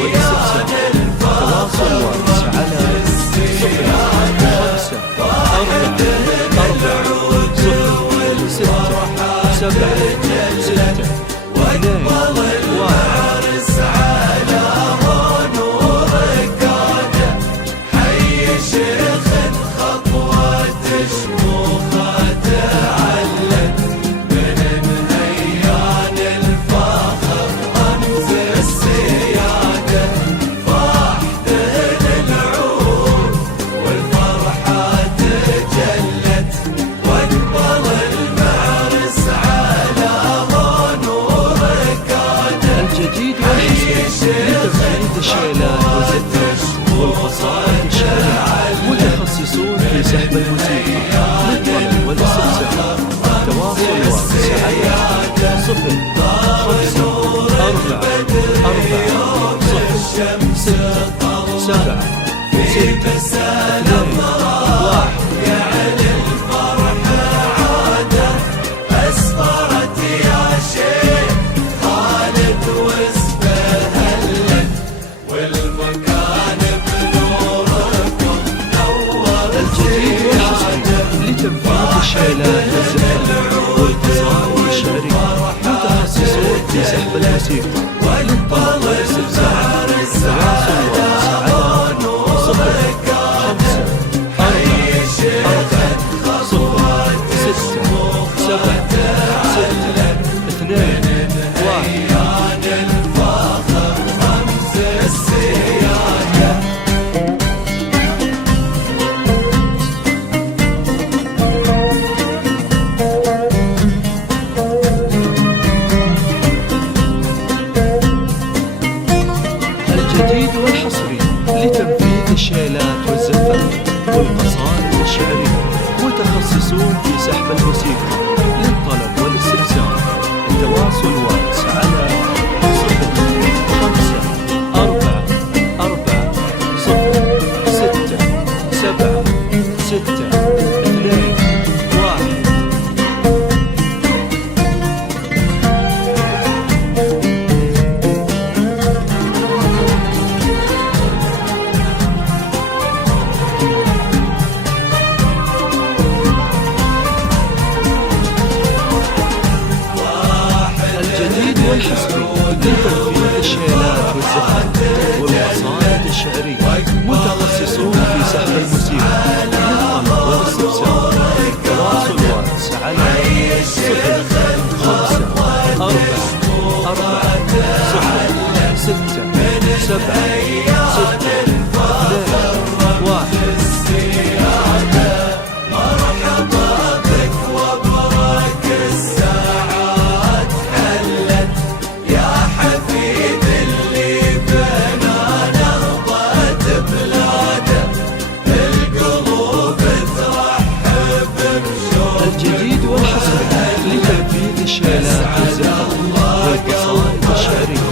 والاستفسار تواصل واتس على لتفريد الشيلات والزفاف والقصائد الشعرية، متخصصون في سحب الموسيقى للطلب والاستفسار. التواصل والسعادة 054467661. لتنفيذ الشيلات والزفاف والقصائد الشعرية، متخصصون في سحب الموسيقى للطلب والاستفسار. التواصل والسعادة 052 والحصري لتنفيذ الشيلات والزفاف والقصائد الشعرية، متخصصون في سحب الموسيقى للطلب والاستفسار. التواصل واتس على 054467661. والحصري لتنفيذ الشيلات والزفاف والقصائد الشعرية، متخصصون في سحب الموسيقى للطلب والاستفسار. التواصل واتس على 054467661. الجديد والحصري لتنفيذ الشيلات والزفاف والقصائد الشعرية،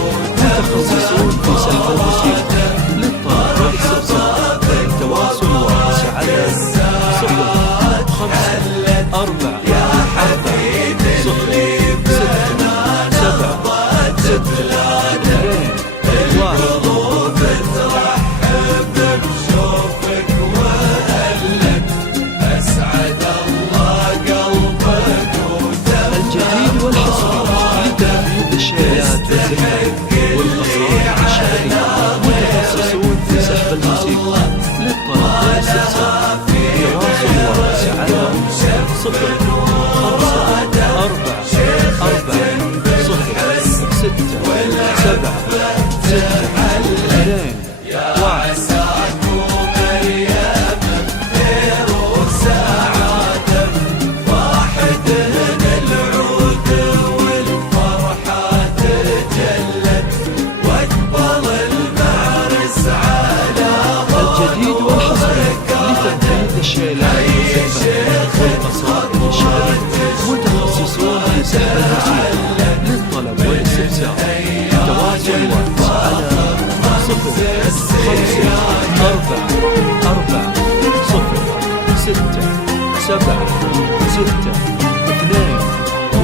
متخصصون في سحب الموسيقى للطلب والاستفسار. التواصل واتس على 054467661. الجديد والحصري لتنفيذ الشيلات والزفاف والقصائد الشعرية، متخصصون في سحب الموسيقى للطلب والاستفسار. التواصل واتس على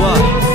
054467661.